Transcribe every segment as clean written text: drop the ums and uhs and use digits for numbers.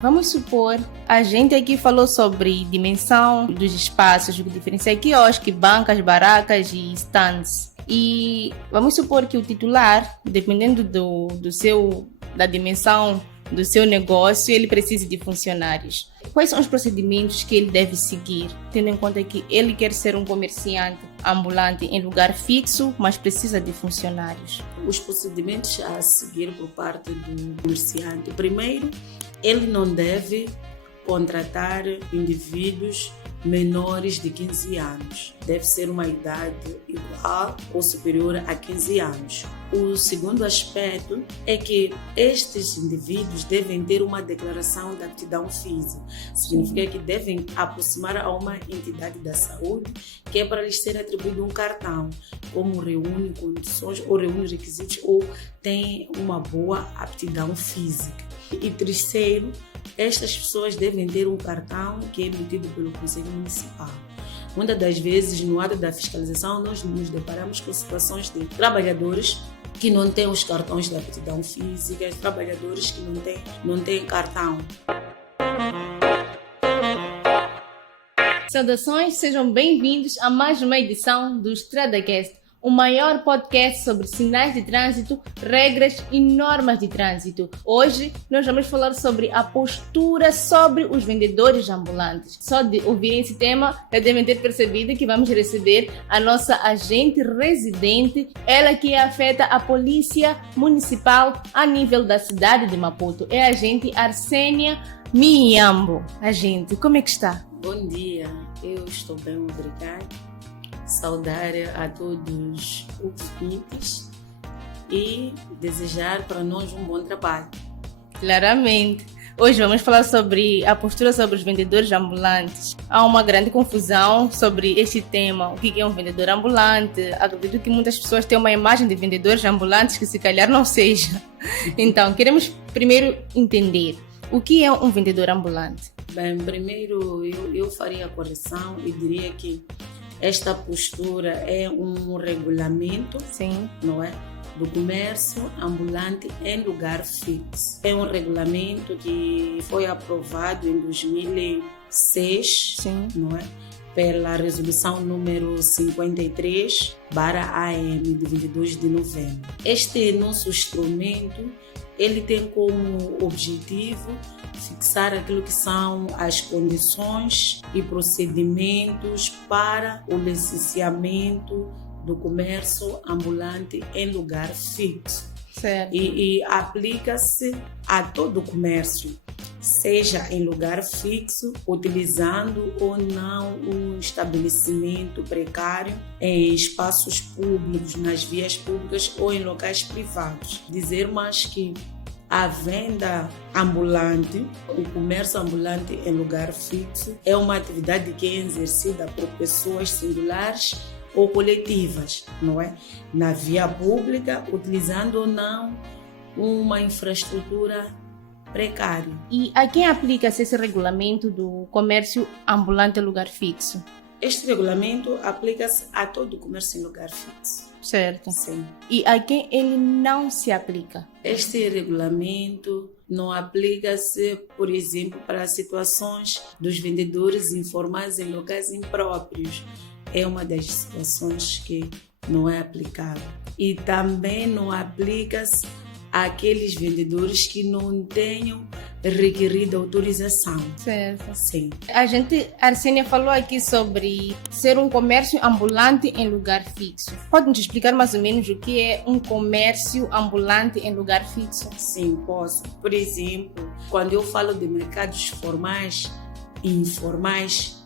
Vamos supor, a gente aqui falou sobre dimensão dos espaços, o que diferencia quiosque, bancas, barracas e stands. E vamos supor que o titular, dependendo da dimensão do seu negócio, ele precisa de funcionários. Quais são os procedimentos que ele deve seguir, tendo em conta que ele quer ser um comerciante ambulante em lugar fixo, mas precisa de funcionários? Os procedimentos a seguir por parte do comerciante. Primeiro, ele não deve contratar indivíduos menores de 15 anos. Deve ser uma idade igual ou superior a 15 anos. O segundo aspecto é que estes indivíduos devem ter uma declaração de aptidão física. Significa que devem aproximar a uma entidade da saúde que é para lhes ser atribuído um cartão, como reúne condições ou reúne requisitos ou tem uma boa aptidão física. E terceiro, estas pessoas devem ter um cartão que é emitido pelo Conselho Municipal. Muitas das vezes, no ato da fiscalização, nós nos deparamos com situações de trabalhadores que não têm os cartões de aptidão física, trabalhadores que não têm cartão. Saudações, sejam bem-vindos a mais uma edição do StradaCast, o maior podcast sobre sinais de trânsito, regras e normas de trânsito. Hoje nós vamos falar sobre a postura sobre os vendedores ambulantes. Só de ouvirem esse tema, já devem ter percebido que vamos receber a nossa agente residente, ela que afeta a Polícia Municipal a nível da cidade de Maputo. É a agente Arsênia Miambo. Agente, como é que está? Bom dia, eu estou bem, obrigada. Saudar a todos os ouvintes e desejar para nós um bom trabalho. Claramente. Hoje vamos falar sobre a postura sobre os vendedores ambulantes. Há uma grande confusão sobre este tema. O que é um vendedor ambulante? Acredito que muitas pessoas têm uma imagem de vendedores ambulantes que se calhar não seja. Então, queremos primeiro entender o que é um vendedor ambulante. Bem, primeiro eu faria a correção e diria que esta postura é um regulamento, Sim. Não é? Do comércio ambulante em lugar fixo. É um regulamento que foi aprovado em 2006, Sim. Não é? Pela resolução número 53/AM de 22 de novembro. Este nosso instrumento, ele tem como objetivo fixar aquilo que são as condições e procedimentos para o licenciamento do comércio ambulante em lugar fixo. Certo. E aplica-se a todo o comércio, seja em lugar fixo, utilizando ou não um estabelecimento precário em espaços públicos, nas vias públicas ou em locais privados. Dizer mais que a venda ambulante, o comércio ambulante em lugar fixo, é uma atividade que é exercida por pessoas singulares ou coletivas, não é? Na via pública, utilizando ou não uma infraestrutura precária. E a quem aplica-se esse regulamento do comércio ambulante em lugar fixo? Este regulamento aplica-se a todo o comércio em lugar fixo. Certo. Sim. E a quem ele não se aplica? Este regulamento não aplica-se, por exemplo, para situações dos vendedores informais em locais impróprios. É uma das situações que não é aplicável. E também não aplica-se àqueles vendedores que não tenham requerida autorização. Certo. Sim. A gente, Arsênia, falou aqui sobre ser um comércio ambulante em lugar fixo. Pode nos explicar mais ou menos o que é um comércio ambulante em lugar fixo? Sim, posso. Por exemplo, quando eu falo de mercados formais e informais,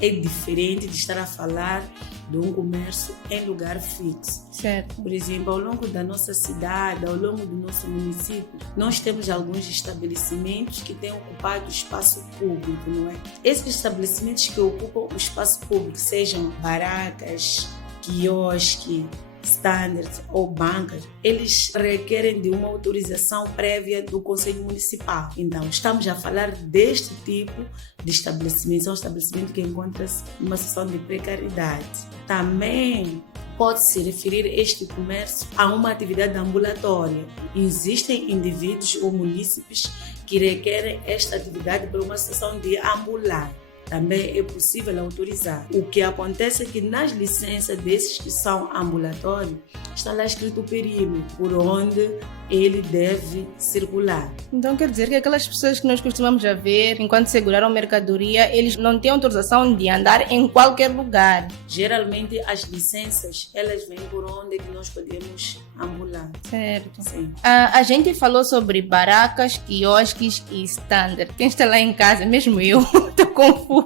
é diferente de estar a falar de um comércio em lugar fixo. Certo. Por exemplo, ao longo da nossa cidade, ao longo do nosso município, nós temos alguns estabelecimentos que têm ocupado o espaço público, não é? Esses estabelecimentos que ocupam o espaço público, sejam barracas, quiosques, standards ou bancas, eles requerem de uma autorização prévia do Conselho Municipal. Então, estamos a falar deste tipo de estabelecimento. É um estabelecimento que encontra-se numa situação de precariedade. Também pode-se referir este comércio a uma atividade ambulatória. Existem indivíduos ou munícipes que requerem esta atividade para uma situação de ambular. Também é possível autorizar. O que acontece é que nas licenças desses que são ambulatórios, está lá escrito o perímetro por onde ele deve circular. Então quer dizer que aquelas pessoas que nós costumamos já ver enquanto seguraram mercadoria, eles não têm autorização de andar em qualquer lugar. Geralmente as licenças, elas vêm por onde que nós podemos ambular. Certo. Sim. A gente falou sobre barracas, quiosques e standard. Quem está lá em casa, mesmo eu, estou confuso.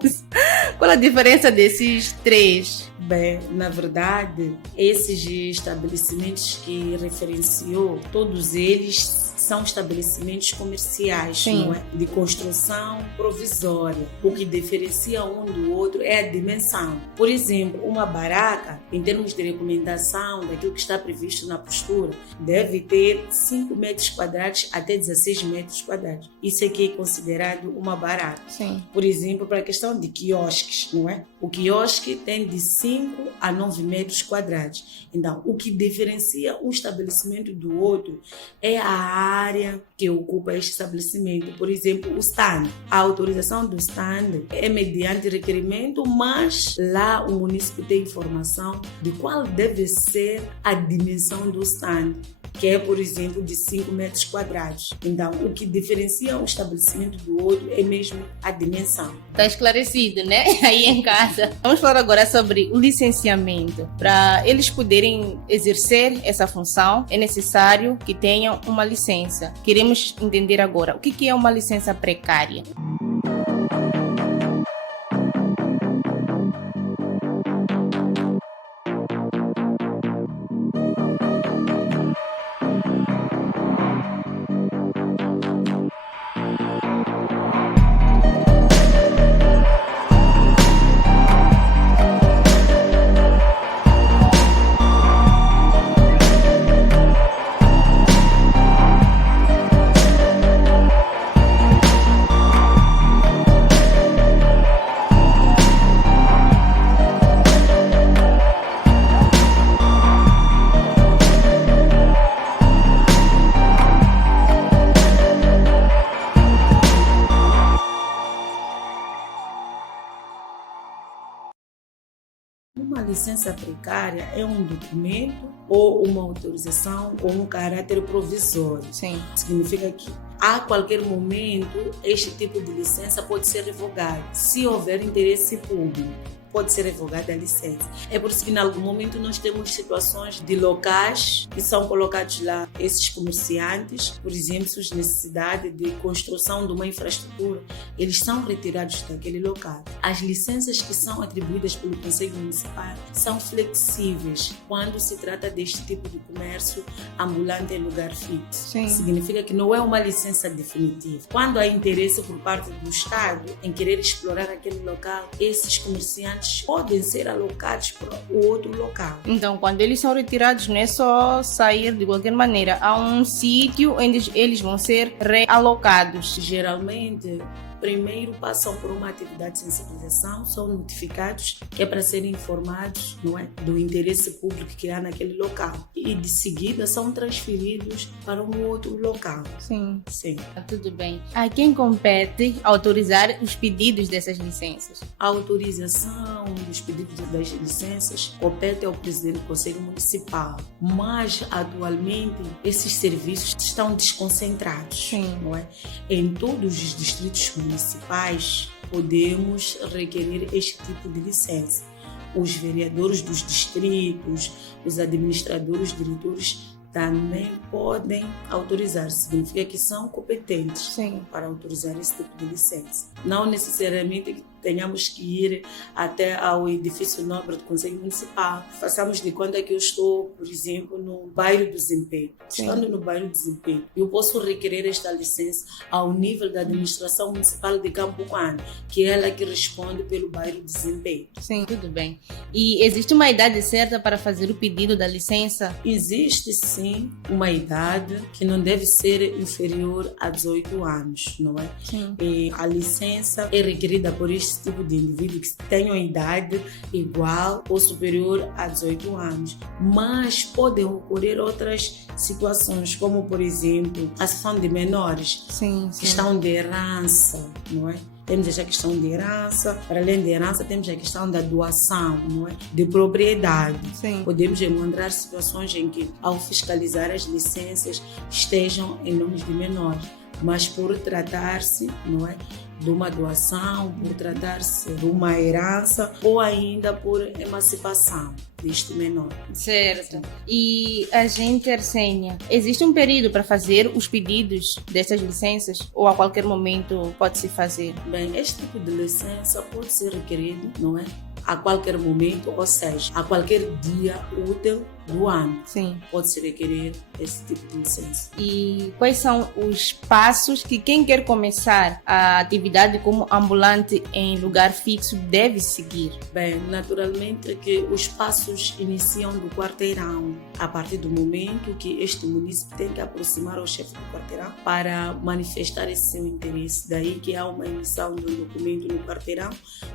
Qual a diferença desses três? Bem, na verdade, esses estabelecimentos que referenciou, todos eles são estabelecimentos comerciais, Sim. não é? De construção provisória. O que diferencia um do outro é a dimensão. Por exemplo, uma barraca, em termos de recomendação daquilo que está previsto na postura, deve ter 5 metros quadrados até 16 metros quadrados. Isso aqui é considerado uma barraca. Sim. Por exemplo, para a questão de quiosques, não é? O quiosque tem de 5 a 9 metros quadrados. Então, o que diferencia um estabelecimento do outro é a área que ocupa este estabelecimento. Por exemplo, o stand. A autorização do stand é mediante requerimento, mas lá o município tem informação de qual deve ser a dimensão do stand, que é, por exemplo, de 5 metros quadrados. Então, o que diferencia um estabelecimento do outro é mesmo a dimensão. Está esclarecido, né? Aí em casa. Vamos falar agora sobre o licenciamento. Para eles poderem exercer essa função, é necessário que tenham uma licença. Queremos entender agora o que é uma licença precária. Uma licença precária é um documento ou uma autorização com um caráter provisório. Sim. Significa que a qualquer momento este tipo de licença pode ser revogado. Se houver interesse público, pode ser revogada a licença. É por isso que em algum momento nós temos situações de locais que são colocados lá, esses comerciantes, por exemplo, suas necessidades de construção de uma infraestrutura, eles são retirados daquele local. As licenças que são atribuídas pelo Conselho Municipal são flexíveis quando se trata deste tipo de comércio ambulante em lugar fixo. Sim. Significa que não é uma licença definitiva. Quando há interesse por parte do Estado em querer explorar aquele local, esses comerciantes podem ser alocados para o outro local. Então, quando eles são retirados, não é só sair de qualquer maneira. Há um sítio onde eles vão ser realocados. Geralmente, primeiro passam por uma atividade de sensibilização, são notificados, que é para serem informados, não é, do interesse público que há naquele local. E de seguida são transferidos para um outro local. Sim. Sim. Tudo bem. A quem compete autorizar os pedidos dessas licenças? A autorização dos pedidos das licenças compete ao presidente do Conselho Municipal, mas atualmente esses serviços estão desconcentrados. Sim. Não é? Em todos os distritos municipais podemos requerer este tipo de licença. Os vereadores dos distritos, os administradores, diretores também podem autorizar. Significa que são competentes. Sim. Para autorizar esse tipo de licença. Não necessariamente tenhamos que ir até ao edifício nobre do Conselho Municipal. Façamos de conta que eu estou, por exemplo, no bairro do Desempenho. Estando no bairro do Desempenho, eu posso requerer esta licença ao nível da administração municipal de Campoano, que é ela que responde pelo bairro do Desempenho. Sim, tudo bem. E existe uma idade certa para fazer o pedido da licença? Existe sim uma idade que não deve ser inferior a 18 anos, não é? Sim. E a licença é requerida por este esse tipo de indivíduo que tenham idade igual ou superior a 18 anos. Mas podem ocorrer outras situações, como, por exemplo, a situação de menores, Sim. questão de herança, não é? Temos essa questão de herança, para além de herança, temos a questão da doação, não é? De propriedade. Sim. Podemos encontrar situações em que, ao fiscalizar as licenças, estejam em nomes de menores, mas por tratar-se, não é, de uma doação, por tratar-se de uma herança ou ainda por emancipação deste menor. Certo. E a gente, Arsênia, existe um período para fazer os pedidos dessas licenças ou a qualquer momento pode-se fazer? Bem, este tipo de licença pode ser requerido, não é? A qualquer momento, ou seja, a qualquer dia útil do ano. Sim. Pode-se requerer esse tipo de licença. E quais são os passos que quem quer começar a atividade como ambulante em lugar fixo deve seguir? Bem, naturalmente que os passos iniciam do quarteirão, a partir do momento que este município tem que aproximar o chefe do quarteirão para manifestar esse seu interesse. Daí que há uma emissão de um documento no quarteirão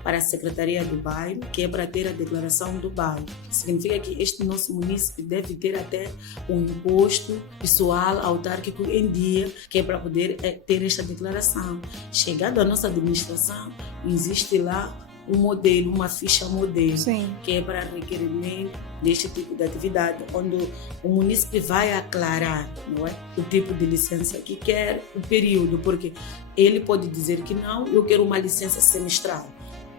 para a Secretaria do Bairro, que é para ter a declaração do bairro. Significa que este nosso município deve ter até um imposto pessoal autárquico em dia, que é para poder ter esta declaração. Chegado à nossa administração, existe lá um modelo, uma ficha modelo, Sim. que é para requerimento deste tipo de atividade, onde o município vai aclarar, não é, o tipo de licença que quer, o período, porque ele pode dizer que não, eu quero uma licença semestral.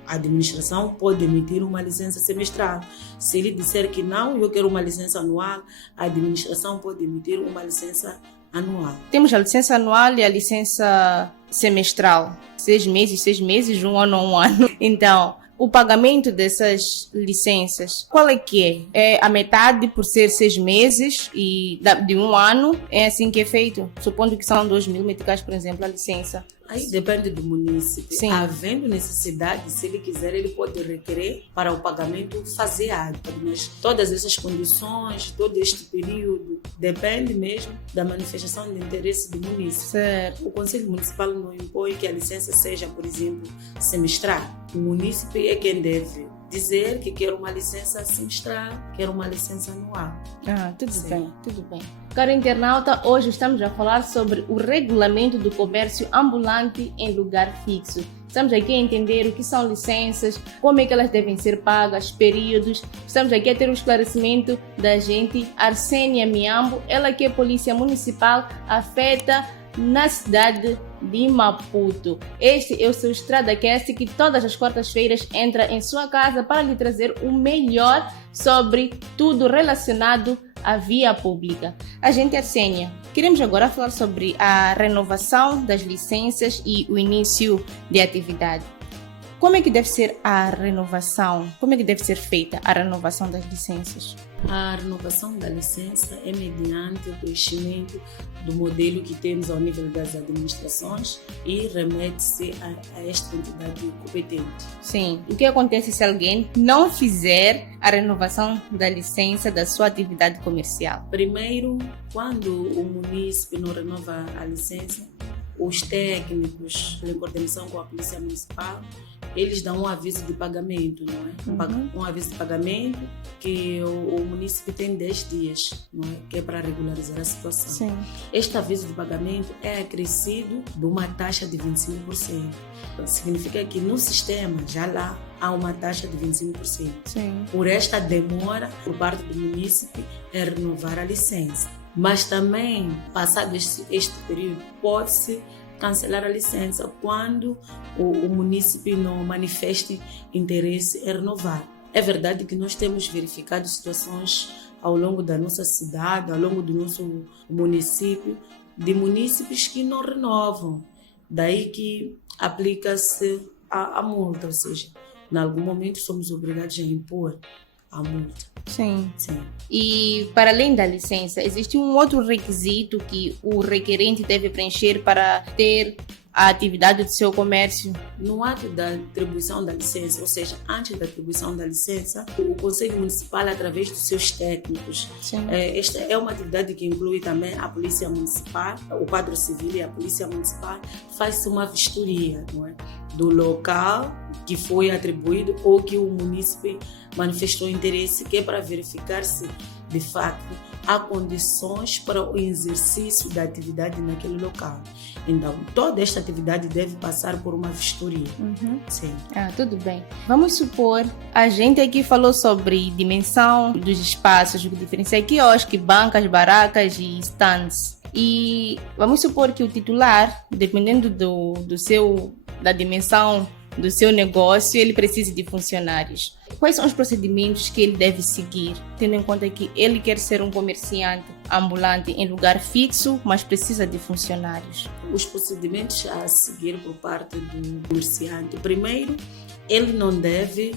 A administração pode emitir uma licença semestral. Se ele disser que não, eu quero uma licença anual, a administração pode emitir uma licença anual. Temos a licença anual e a licença semestral. 6 meses, um ano. Então, o pagamento dessas licenças, qual é que é? É a metade por ser 6 meses e de um ano? É assim que é feito? Supondo que são 2.000 meticais, por exemplo, a licença. Aí depende do município. Sim. Havendo necessidade, se ele quiser, ele pode requerer para o pagamento faseado. Mas todas essas condições, todo este período, depende mesmo da manifestação de interesse do município. Certo. O Conselho Municipal não impõe que a licença seja, por exemplo, semestral. O município é quem deve dizer que quer uma licença semestral, quer uma licença anual. Tudo Sim. bem, tudo bem. Caro internauta, hoje estamos a falar sobre o regulamento do comércio ambulante em lugar fixo. Estamos aqui a entender o que são licenças, como é que elas devem ser pagas, períodos. Estamos aqui a ter um esclarecimento da agente Arsênia Miambo, ela que é polícia municipal afeta na cidade de Maputo. Este é o seu StradaCast, que todas as quartas-feiras entra em sua casa para lhe trazer o melhor sobre tudo relacionado à via pública. Agente Arsênia, queremos agora falar sobre a renovação das licenças e o início de atividade. Como é que deve ser a renovação? Como é que deve ser feita a renovação das licenças? A renovação da licença é mediante o conhecimento do modelo que temos ao nível das administrações e remete-se a esta entidade competente. Sim. O que acontece se alguém não fizer a renovação da licença da sua atividade comercial? Primeiro, quando o município não renova a licença, os técnicos, em coordenação com a Polícia Municipal, eles dão um aviso de pagamento, não é? Um aviso de pagamento que o município tem 10 dias, não é? Que é para regularizar a situação. Sim. Este aviso de pagamento é acrescido de uma taxa de 25%. Significa que no sistema, já lá, há uma taxa de 25%. Sim. Por esta demora por parte do município em renovar a licença. Mas também, passado este período, pode-se cancelar a licença quando o município não manifeste interesse em renovar. É verdade que nós temos verificado situações ao longo da nossa cidade, ao longo do nosso município, de municípios que não renovam. Daí que aplica-se a multa, ou seja, em algum momento somos obrigados a impor a multa. Sim. Sim. E, para além da licença, existe um outro requisito que o requerente deve preencher para ter a atividade do seu comércio? No ato da atribuição da licença, ou seja, antes da atribuição da licença, o Conselho Municipal, através dos seus técnicos, esta é uma atividade que inclui também a Polícia Municipal, o quadro civil e a Polícia Municipal, faz uma vistoria, não é, do local que foi atribuído ou que o munícipe manifestou interesse, que é para verificar se, de fato, há condições para o exercício da atividade naquele local. Então, toda esta atividade deve passar por uma vistoria. Sim. Tudo bem. Vamos supor, a gente aqui falou sobre dimensão dos espaços, o que diferencia quiosque, bancas, barracas e stands. E vamos supor que o titular, dependendo da dimensão do seu negócio, ele precisa de funcionários. Quais são os procedimentos que ele deve seguir, tendo em conta que ele quer ser um comerciante ambulante em lugar fixo, mas precisa de funcionários? Os procedimentos a seguir por parte do comerciante. Primeiro, ele não deve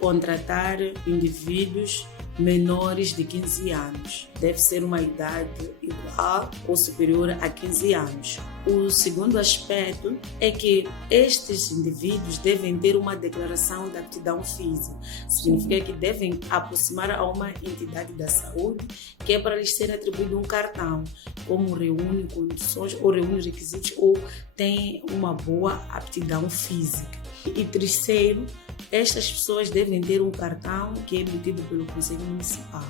contratar indivíduos menores de 15 anos. Deve ser uma idade igual ou superior a 15 anos. O segundo aspecto é que estes indivíduos devem ter uma declaração de aptidão física. Significa que devem aproximar a uma entidade da saúde, que é para lhes ser atribuído um cartão, como reúne condições ou reúne requisitos ou tem uma boa aptidão física. E terceiro, estas pessoas devem ter um cartão que é emitido pelo Conselho Municipal.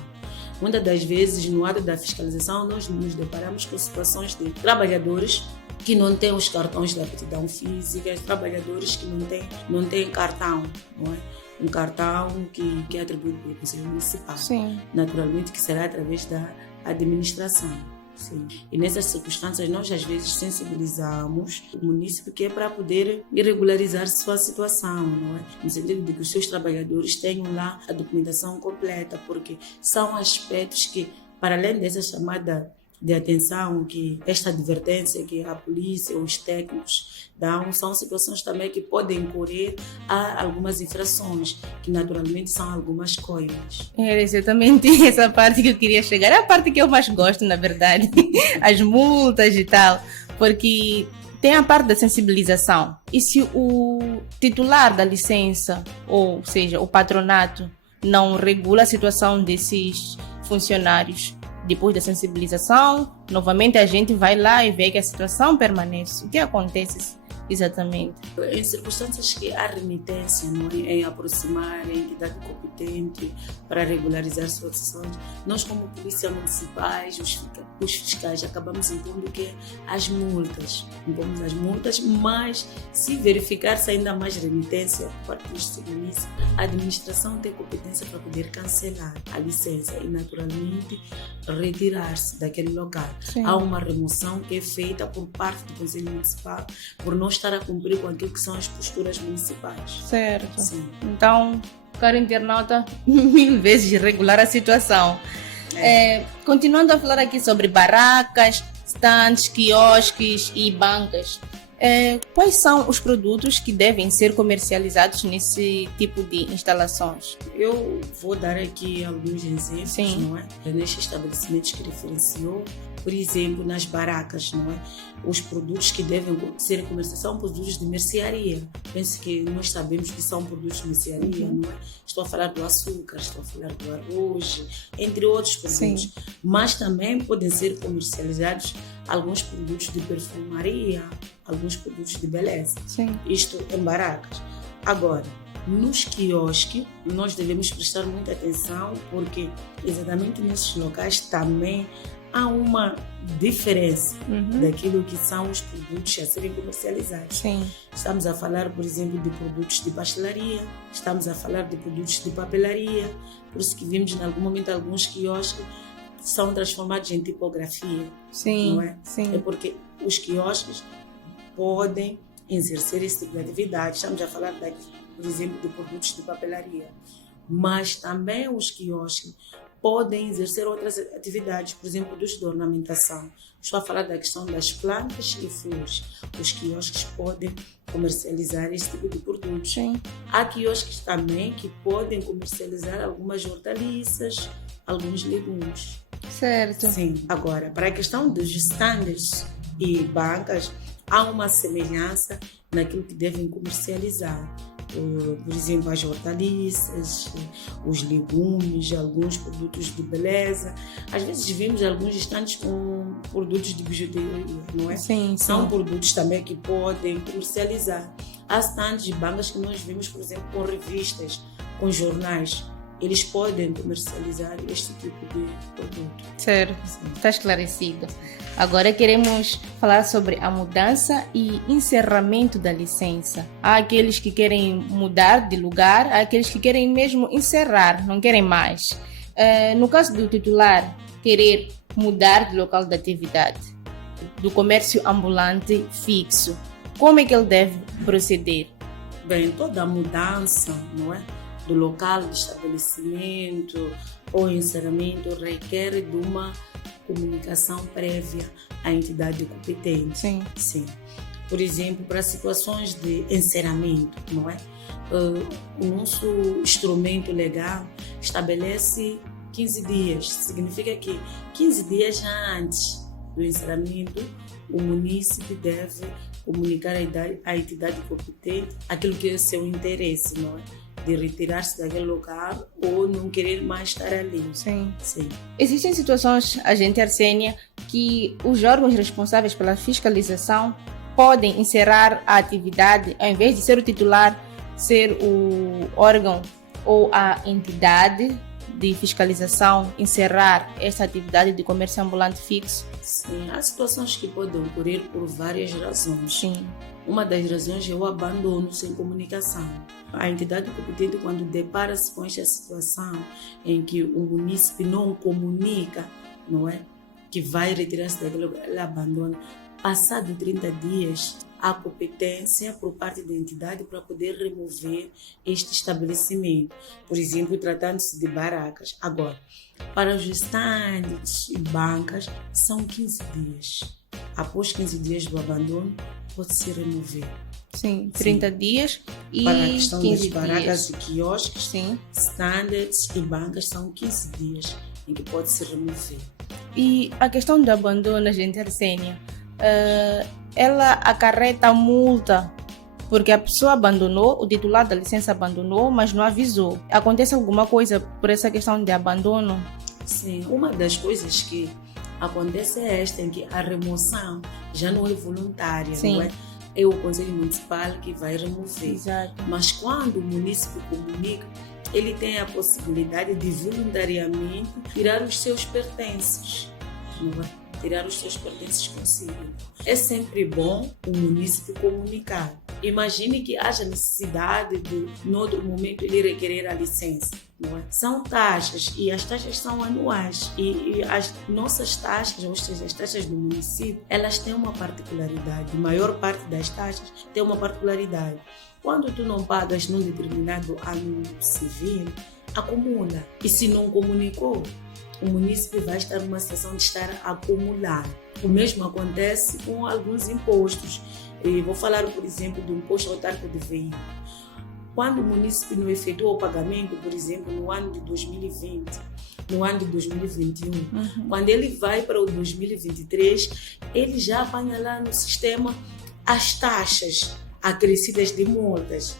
Muitas das vezes, no ato da fiscalização, nós nos deparamos com situações de trabalhadores que não têm os cartões de aptidão física, trabalhadores que não têm cartão, não é? Um cartão que é atribuído pelo Conselho Municipal. Sim. Naturalmente que será através da administração. Sim. E nessas circunstâncias nós às vezes sensibilizamos o município, que é para poder regularizar sua situação, não é? No sentido de que os seus trabalhadores tenham lá a documentação completa, porque são aspectos que, para além dessa chamada de atenção, que esta advertência que a polícia, os técnicos dão, são situações também que podem incorrer a algumas infrações, que naturalmente são algumas coimas. É exatamente essa parte que eu queria chegar. É a parte que eu mais gosto, na verdade. As multas e tal. Porque tem a parte da sensibilização. E se o titular da licença, ou seja, o patronato, não regula a situação desses funcionários, depois da sensibilização, novamente a gente vai lá e vê que a situação permanece. O que acontece exatamente? Em circunstâncias que há remitência, não é? Em aproximar a entidade competente para regularizar suas ações, nós como polícia municipais, os fiscais, acabamos impondo que as multas. Impomos as multas, mas se verificar-se ainda mais remitência por parte do município, a administração tem competência para poder cancelar a licença e naturalmente retirar-se daquele local. Sim. Há uma remoção que é feita por parte do Conselho Municipal por não estar a cumprir com aquilo que são as posturas municipais. Certo. Sim. Então, caro internauta, 1000 vezes regular a situação. Continuando a falar aqui sobre barracas, stands, quiosques e bancas, quais são os produtos que devem ser comercializados nesse tipo de instalações? Eu vou dar aqui alguns exemplos, Sim. não é? Nestes estabelecimentos que referenciou, por exemplo, nas barracas, não é? Os produtos que devem ser comercializados são produtos de mercearia. Penso que nós sabemos que são produtos de mercearia, não é? Estou a falar do açúcar, estou a falar do arroz, entre outros produtos. Sim. Mas também podem ser comercializados alguns produtos de perfumaria, alguns produtos de beleza. Sim. Isto em barracas. Agora, nos quiosques, nós devemos prestar muita atenção, porque exatamente nesses locais também há uma diferença daquilo que são os produtos a serem comercializados. Sim. Estamos a falar, por exemplo, de produtos de pastelaria, estamos a falar de produtos de papelaria, por isso que vimos em algum momento alguns quiosques são transformados em tipografia. Sim. Não é? Sim. É porque os quiosques podem exercer esse tipo de atividade. Estamos a falar, por exemplo, de produtos de papelaria, mas também os quiosques podem exercer outras atividades, por exemplo, de ornamentação. Estou a falar da questão das plantas e flores. Os quiosques podem comercializar esse tipo de produtos. Sim. Há quiosques também que podem comercializar algumas hortaliças, alguns legumes. Certo. Sim. Agora, para a questão dos stands e bancas, há uma semelhança naquilo que devem comercializar. Por exemplo, as hortaliças, os legumes, alguns produtos de beleza. Às vezes vemos alguns estandes com produtos de bijuteria, não é? Sim, São produtos também que podem comercializar. Há estandes de bancas que nós vemos, por exemplo, com revistas, com jornais. Eles podem comercializar este tipo de produto. Certo, está esclarecido. Agora queremos falar sobre a mudança e encerramento da licença. Há aqueles que querem mudar de lugar, há aqueles que querem mesmo encerrar, não querem mais. No caso do titular querer mudar de local de atividade, do comércio ambulante fixo, como é que ele deve proceder? Bem, toda mudança, não é? Do local de estabelecimento ou encerramento requer de uma comunicação prévia à entidade competente. Sim. Por exemplo, para situações de encerramento, não é? O nosso instrumento legal estabelece 15 dias. Significa que 15 dias antes do encerramento, o munícipe deve comunicar à entidade competente aquilo que é seu interesse, não é? De retirar-se daquele local ou não querer mais estar ali. Sim. Existem situações, agente Arsênia, que os órgãos responsáveis pela fiscalização podem encerrar a atividade, ao invés de ser o titular, ser o órgão ou a entidade de fiscalização encerrar essa atividade de comércio ambulante fixo? Sim, há situações que podem ocorrer por várias razões. Sim. Uma das razões é o abandono sem comunicação. A entidade competente, quando depara-se com esta situação em que o munícipe não comunica, não é, que vai retirar-se daquele lugar, ele abandona. Passado 30 dias, há competência por parte da entidade para poder remover este estabelecimento. Por exemplo, tratando-se de barracas. Agora, para os estandes e bancas, são 15 dias. Após 15 dias do abandono, pode-se remover. Sim, 30 dias e para a questão 15 das barracas dias. E quiosques, Sim. standards e bancas são 15 dias em que pode-se remover. E a questão do abandono, gente Arsênia, ela acarreta multa porque a pessoa abandonou, o titular da licença abandonou, mas não avisou. Acontece alguma coisa por essa questão de abandono? Sim, uma das coisas que acontece é esta, em que a remoção já não é voluntária, Sim. não é? É o Conselho Municipal que vai remover. Exato. Mas quando o município comunica, ele tem a possibilidade de voluntariamente tirar os seus pertences, não é? Tirar os seus pertences consigo. É sempre bom o município comunicar. Imagine que haja necessidade de, em outro momento, ele requerer a licença. Não é? São taxas e as taxas são anuais e as nossas taxas, ou seja, as taxas do município, elas têm uma particularidade. A maior parte das taxas tem uma particularidade. Quando tu não pagas num determinado ano civil, acumula. E se não comunicou, o município vai estar numa situação de estar a acumular. O mesmo acontece com alguns impostos. Eu vou falar, por exemplo, do imposto autárquico de veículo. Quando o município não efetuou o pagamento, por exemplo, no ano de 2020, no ano de 2021, quando ele vai para o 2023, ele já apanha lá no sistema as taxas acrescidas de multas,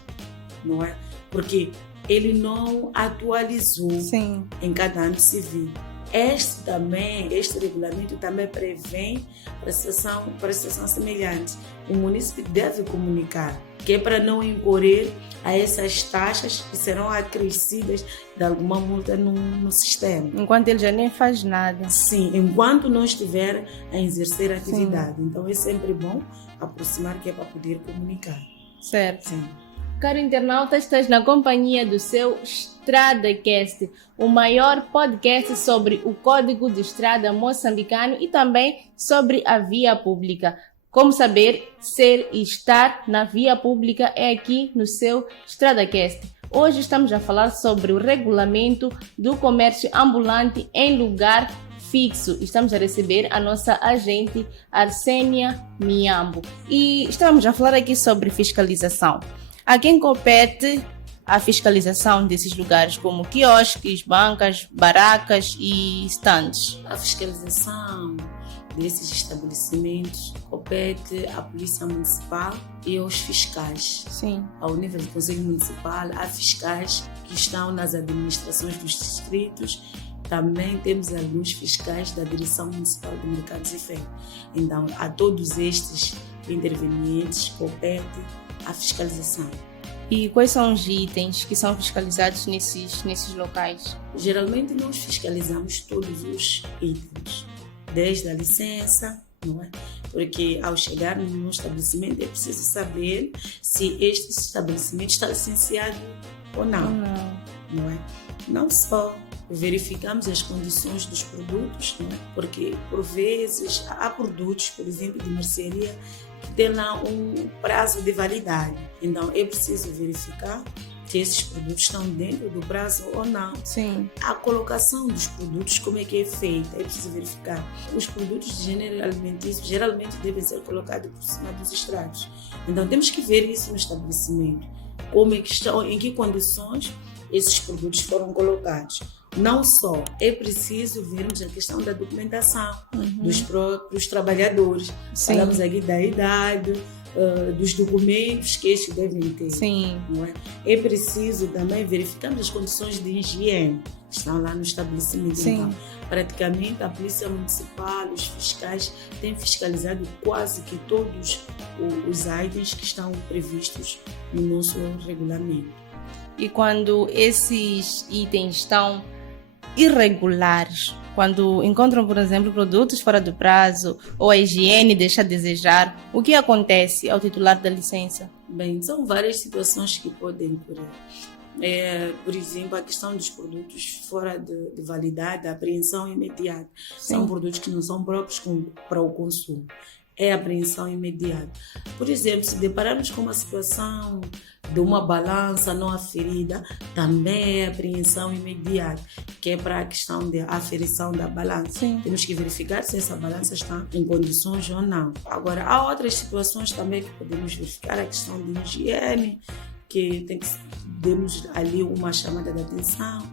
não é? Porque ele não atualizou Sim. em cada ano civil. Este regulamento também prevê prestação semelhante. O município deve comunicar, que é para não incorrer a essas taxas que serão acrescidas de alguma multa no sistema. Enquanto ele já nem faz nada. Sim, enquanto não estiver a exercer a atividade. Sim. Então é sempre bom aproximar, que é para poder comunicar. Certo. Sim. Caro internauta, estás na companhia do seu EstradaCast, o maior podcast sobre o Código de Estrada moçambicano e também sobre a via pública. Como saber, ser e estar na via pública é aqui no seu EstradaCast. Hoje estamos a falar sobre o regulamento do comércio ambulante em lugar fixo. Estamos a receber a nossa agente Arsênia Miambo e estamos a falar aqui sobre fiscalização. A quem compete a fiscalização desses lugares, como quiosques, bancas, barracas e estandes? A fiscalização desses estabelecimentos compete à Polícia Municipal e aos fiscais. Sim. Ao nível do Conselho Municipal, há fiscais que estão nas administrações dos distritos. Também temos alguns fiscais da Direção Municipal de Mercados e Feiras. Então, a todos estes intervenientes compete a fiscalização. E quais são os itens que são fiscalizados nesses locais? Geralmente nós fiscalizamos todos os itens, desde a licença, não é? Porque ao chegar no estabelecimento é preciso saber se este estabelecimento está licenciado ou não. Não é? Não só verificamos as condições dos produtos, não é? Porque por vezes há produtos, por exemplo, de mercearia que tem lá um prazo de validade. Então é preciso verificar se esses produtos estão dentro do prazo ou não. Sim. A colocação dos produtos, como é que é feita? É preciso verificar. Os produtos de gênero alimentício geralmente devem ser colocados por cima dos estrados. Então temos que ver isso no estabelecimento. Como é que estão, em que condições esses produtos foram colocados. Não só é preciso vermos a questão da documentação dos próprios trabalhadores. Sim. Falamos aqui da idade, dos documentos que estes devem ter. Sim. Não é? É preciso também verificar as condições de higiene que estão lá no estabelecimento. Sim. Então, praticamente a Polícia Municipal, os fiscais têm fiscalizado quase que todos os itens que estão previstos no nosso regulamento. E quando esses itens estão irregulares, quando encontram, por exemplo, produtos fora do prazo ou a higiene deixa a desejar, o que acontece ao titular da licença? Bem, são várias situações que podem ocorrer. Por exemplo, a questão dos produtos fora de validade, a apreensão imediata. Sim. São produtos que não são próprios para o consumo. É apreensão imediata. Por exemplo, se depararmos com uma situação de uma balança não aferida, também é apreensão imediata, que é para a questão da aferição da balança. Sim. Temos que verificar se essa balança está em condições ou não. Agora, há outras situações também que podemos verificar, a questão de higiene, que demos ali uma chamada de atenção,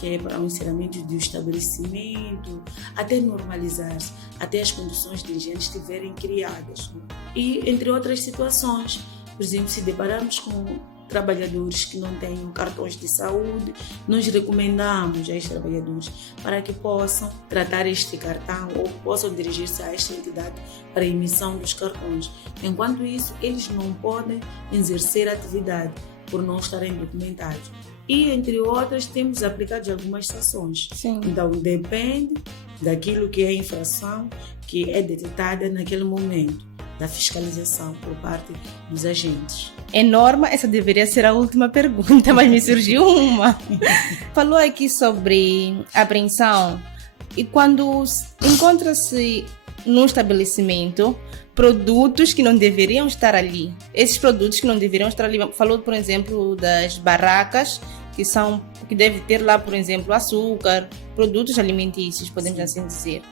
que é para o encerramento do estabelecimento, até normalizar-se, até as condições de higiene estiverem criadas. E entre outras situações, por exemplo, se depararmos com trabalhadores que não têm cartões de saúde, nós recomendamos a estes trabalhadores para que possam tratar este cartão ou possam dirigir-se a esta entidade para a emissão dos cartões. Enquanto isso, eles não podem exercer atividade por não estarem documentados. E, entre outras, temos aplicado algumas sanções. Sim. Então, depende daquilo que é a infração que é detectada naquele momento, da fiscalização por parte dos agentes. É norma, essa deveria ser a última pergunta, mas me surgiu uma. Falou aqui sobre apreensão e quando encontra-se num estabelecimento produtos que não deveriam estar ali. Esses produtos que não deveriam estar ali, falou, por exemplo, das barracas, que deve ter lá, por exemplo, açúcar, produtos alimentícios, podemos assim dizer.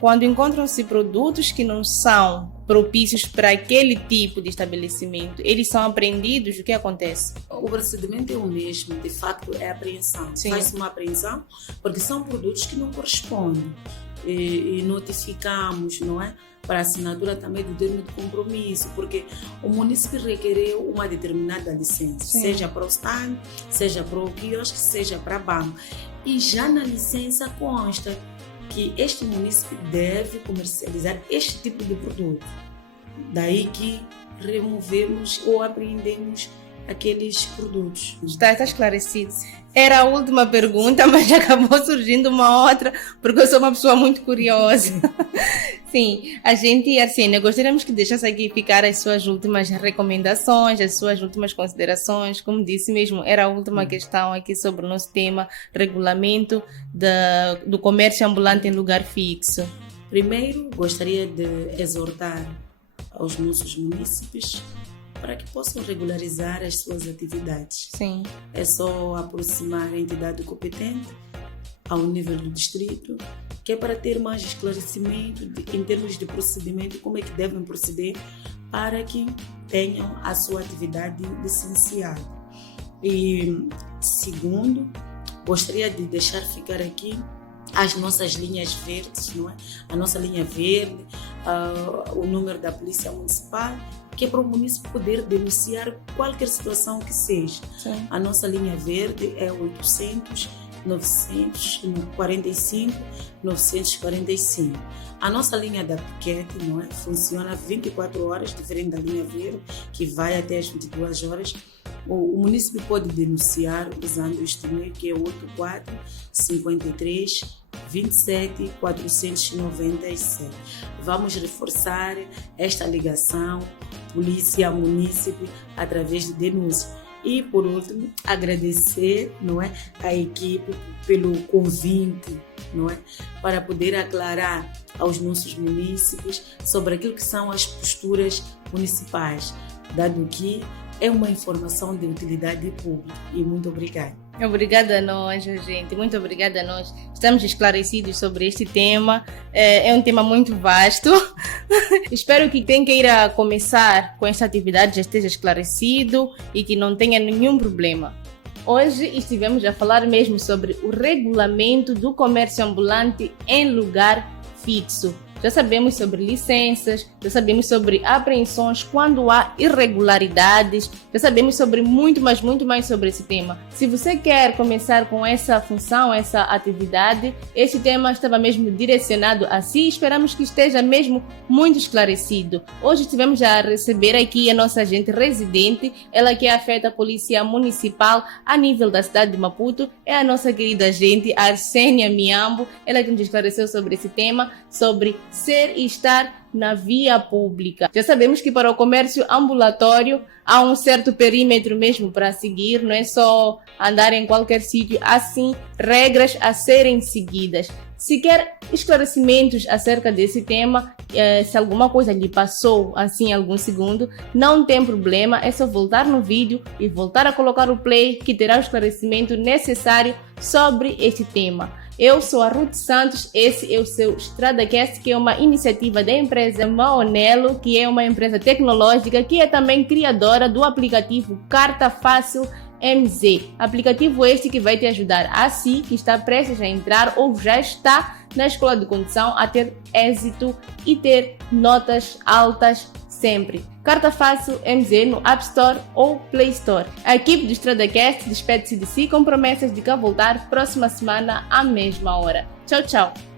Quando encontram-se produtos que não são propícios para aquele tipo de estabelecimento, eles são apreendidos, o que acontece? O procedimento é o mesmo, de facto é apreensão. Faz-se uma apreensão porque são produtos que não correspondem. E notificamos, não é? Para a assinatura também do termo de compromisso, porque o município requereu uma determinada licença, Sim. seja para o stand, seja para o quiosque, seja para a banca. E já na licença consta que este município deve comercializar este tipo de produto. Daí que removemos ou apreendemos aqueles produtos. Está esclarecido. Era a última pergunta, mas acabou surgindo uma outra, porque eu sou uma pessoa muito curiosa. Sim, a gente, Arsênia, gostaríamos que deixasse aqui ficar as suas últimas recomendações, as suas últimas considerações. Como disse mesmo, era a última questão aqui sobre o nosso tema, regulamento do comércio ambulante em lugar fixo. Primeiro, gostaria de exortar aos nossos munícipes para que possam regularizar as suas atividades. Sim. É só aproximar a entidade competente ao nível do distrito, que é para ter mais esclarecimento em termos de procedimento, como é que devem proceder para que tenham a sua atividade licenciada. E segundo, gostaria de deixar ficar aqui as nossas linhas verdes, não é? A nossa linha verde, o número da Polícia Municipal, que é para o município poder denunciar qualquer situação que seja. Sim. A nossa linha verde é 800 945 945. A nossa linha da Piquete, não é? Funciona 24 horas, diferente da linha verde, que vai até as 22 horas. O município pode denunciar usando este e-mail, que é 84 53 27 497. Vamos reforçar esta ligação polícia-munícipe através de denúncia. E, por último, agradecer, não é, a equipe pelo convite, não é, para poder aclarar aos nossos munícipes sobre aquilo que são as posturas municipais, dado que é uma informação de utilidade pública. E muito obrigada. Obrigada a nós, gente. Muito obrigada a nós. Estamos esclarecidos sobre este tema. É um tema muito vasto. Espero que quem queira começar com esta atividade já esteja esclarecido e que não tenha nenhum problema. Hoje estivemos a falar mesmo sobre o regulamento do comércio ambulante em lugar fixo. Já sabemos sobre licenças, já sabemos sobre apreensões quando há irregularidades, já sabemos sobre muito mais sobre esse tema. Se você quer começar com essa função, essa atividade, este tema estava mesmo direcionado a si, esperamos que esteja mesmo muito esclarecido. Hoje estivemos a receber aqui a nossa agente residente, ela que afeta a Polícia Municipal a nível da cidade de Maputo, é a nossa querida agente Arsênia Miambo, ela que nos esclareceu sobre esse tema, sobre ser e estar na via pública. Já sabemos que para o comércio ambulatório há um certo perímetro mesmo para seguir, não é só andar em qualquer sítio, há sim regras a serem seguidas. Se quer esclarecimentos acerca desse tema, se alguma coisa lhe passou assim algum segundo, não tem problema, é só voltar no vídeo e voltar a colocar o play que terá o esclarecimento necessário sobre este tema. Eu sou a Ruth Santos, esse é o seu StradaCast, que é uma iniciativa da empresa Maonelo, que é uma empresa tecnológica que é também criadora do aplicativo Carta Fácil MZ. Aplicativo este que vai te ajudar a si, que está prestes a entrar ou já está na escola de condução, a ter êxito e ter notas altas sempre. Carta Fácil MZ no App Store ou Play Store. A equipe do StradaCast despede-se de si com promessas de cá voltar próxima semana à mesma hora. Tchau, tchau!